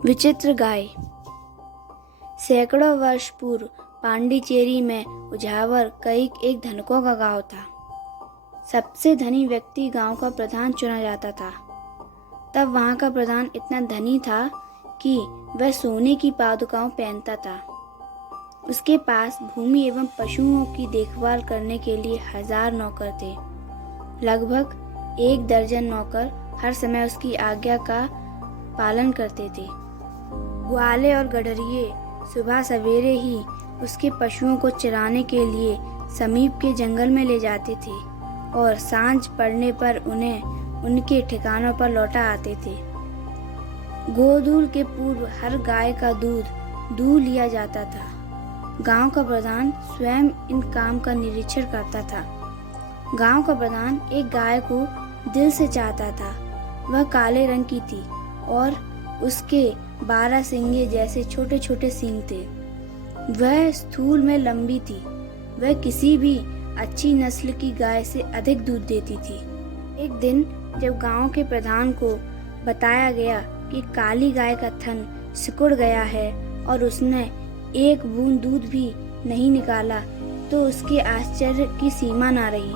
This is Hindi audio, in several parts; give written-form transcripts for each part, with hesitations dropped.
विचित्र गाय। सैकड़ों वर्ष पूर्व पांडिचेरी में उझावर कई एक धनकों का गांव था। सबसे धनी व्यक्ति गांव का प्रधान चुना जाता था। तब वहां का प्रधान इतना धनी था कि वह सोने की पादुकाओं पहनता था। उसके पास भूमि एवं पशुओं की देखभाल करने के लिए 1000 नौकर थे। लगभग 1 दर्जन नौकर हर समय उसकी आज्ञा का पालन करते थे। ग्वाले और गडरिये सुबह सवेरे ही उसके पशुओं को चराने के लिए समीप के जंगल में ले जाते थे और सांझ पड़ने पर उन्हें उनके ठिकानों पर लौटा आते थे। गोधूल के पूर्व हर गाय का दूध दूह लिया जाता था। गांव का प्रधान स्वयं इन काम का निरीक्षण करता था। गांव का प्रधान एक गाय को दिल से चाहता था। वह काले रंग की थी और उसके 12 सींगे जैसे छोटे छोटे सींग थे। वह स्थूल में लंबी थी। वह किसी भी अच्छी नस्ल की गाय से अधिक दूध देती थी। एक दिन जब गांव के प्रधान को बताया गया कि काली गाय का थन सिकुड़ गया है और उसने एक बूंद दूध भी नहीं निकाला, तो उसके आश्चर्य की सीमा न रही।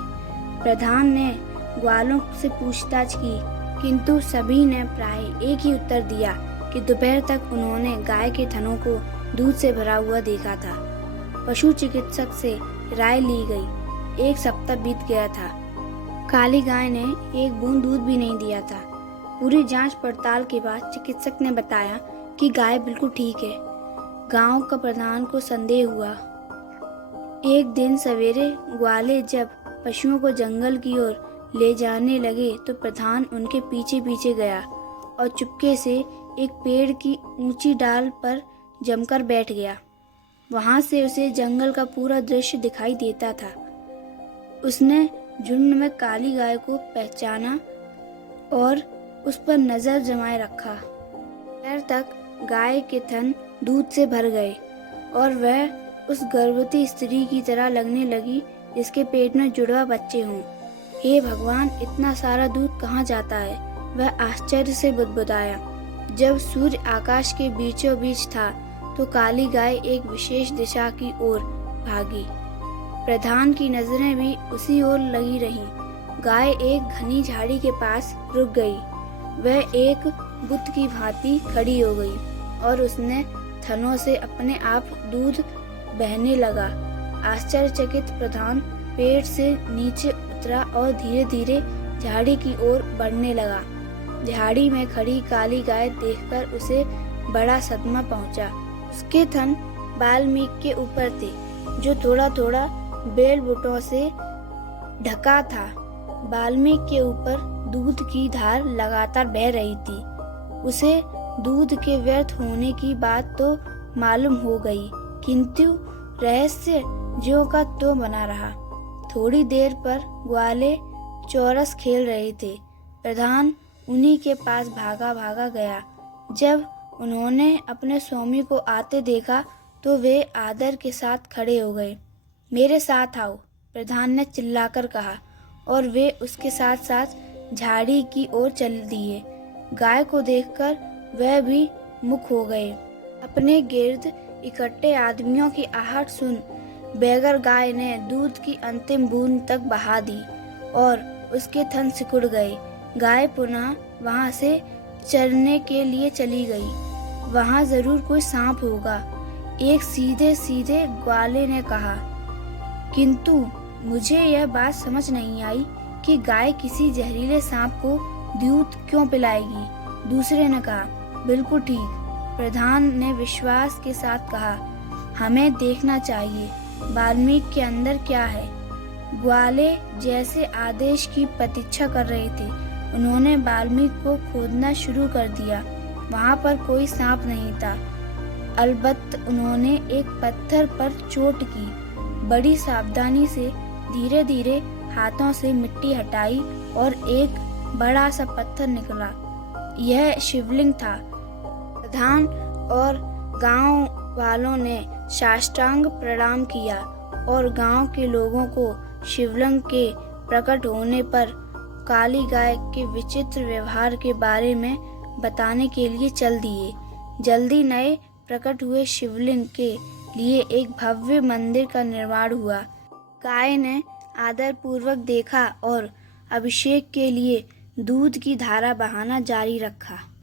प्रधान ने ग्वालों से पूछताछ की, किंतु सभी ने प्राय एक ही उत्तर दिया कि दोपहर तक उन्होंने गाय के थनों को दूध से भरा हुआ देखा था। पशु चिकित्सक से राय ली गई। 1 सप्ताह बीत गया था। काली गाय ने एक बूंद दूध भी नहीं दिया था। पूरी जांच पड़ताल के बाद चिकित्सक ने बताया कि गाय बिल्कुल ठीक है। गांव का प्रधान को संदेह हुआ। एक दिन सवेरे ग्वाले जब पशुओं को जंगल की ओर ले जाने लगे तो प्रधान उनके पीछे पीछे गया और चुपके से एक पेड़ की ऊंची डाल पर जमकर बैठ गया। वहां से उसे जंगल का पूरा दृश्य दिखाई देता था। उसने झुंड में काली गाय को पहचाना और उस पर नजर जमाए रखा। पैर तक गाय के थन दूध से भर गए और वह उस गर्भवती स्त्री की तरह लगने लगी जिसके पेट में जुड़वा बच्चे हों। हे भगवान, इतना सारा दूध कहाँ जाता है? वह आश्चर्य से बुदबुदाया। जब सूर्य आकाश के बीचों बीच था तो काली गाय एक विशेष दिशा की ओर भागी। प्रधान की नजरें भी उसी ओर लगी रहीं। गाय एक घनी झाड़ी के पास रुक गई। वह एक बुत की भांति खड़ी हो गई और उसने थनों से अपने आप दूध बहने लगा। आश्चर्यचकित प्रधान पेड़ से नीचे उतरा और धीरे धीरे झाड़ी की ओर बढ़ने लगा। झाड़ी में खड़ी काली गाय देखकर उसे बड़ा सदमा पहुंचा। उसके थन बाल्मीक के ऊपर थे, जो थोड़ा थोड़ा बेल बुटों से ढका था। बाल्मीक के ऊपर दूध की धार लगातार बह रही थी। उसे दूध के व्यर्थ होने की बात तो मालूम हो गई, किंतु रहस्य ज्यों का त्यों बना रहा। थोड़ी देर पर ग्वाले चौरस खेल रहे थे। प्रधान उन्हीं के पास भागा भागा गया। जब उन्होंने अपने स्वामी को आते देखा तो वे आदर के साथ खड़े हो गए। मेरे साथ आओ, प्रधान ने चिल्लाकर कहा और वे उसके साथ साथ झाड़ी की ओर चल दिए। गाय को देखकर वह भी मुख हो गए। अपने गिर्द इकट्ठे आदमियों की आहट सुन बेगर गाय ने दूध की अंतिम बूंद तक बहा दी और उसके थन सिकुड़ गए। गाय पुनः वहां से चरने के लिए चली गई। वहां जरूर कोई सांप होगा, एक सीधे सीधे ग्वाले ने कहा। किंतु मुझे यह बात समझ नहीं आई कि गाय किसी जहरीले सांप को दूध क्यों पिलाएगी। दूसरे ने कहा, बिल्कुल ठीक। प्रधान ने विश्वास के साथ कहा, हमें देखना चाहिए बाल्मीक के अंदर क्या है। ग्वाले जैसे आदेश की प्रतीक्षा कर रहे थे। उन्होंने बाल्मीक को खोदना शुरू कर दिया। वहां पर कोई सांप नहीं था। अलबत्त उन्होंने एक पत्थर पर चोट की। बड़ी सावधानी से धीरे धीरे हाथों से मिट्टी हटाई और एक बड़ा सा पत्थर निकला। यह शिवलिंग था। प्रधान और गांव वालों ने साष्टांग प्रणाम किया और गांव के लोगों को शिवलिंग के प्रकट होने पर काली गाय के विचित्र व्यवहार के बारे में बताने के लिए चल दिए। जल्दी नए प्रकट हुए शिवलिंग के लिए एक भव्य मंदिर का निर्माण हुआ। गाय ने आदरपूर्वक देखा और अभिषेक के लिए दूध की धारा बहाना जारी रखा।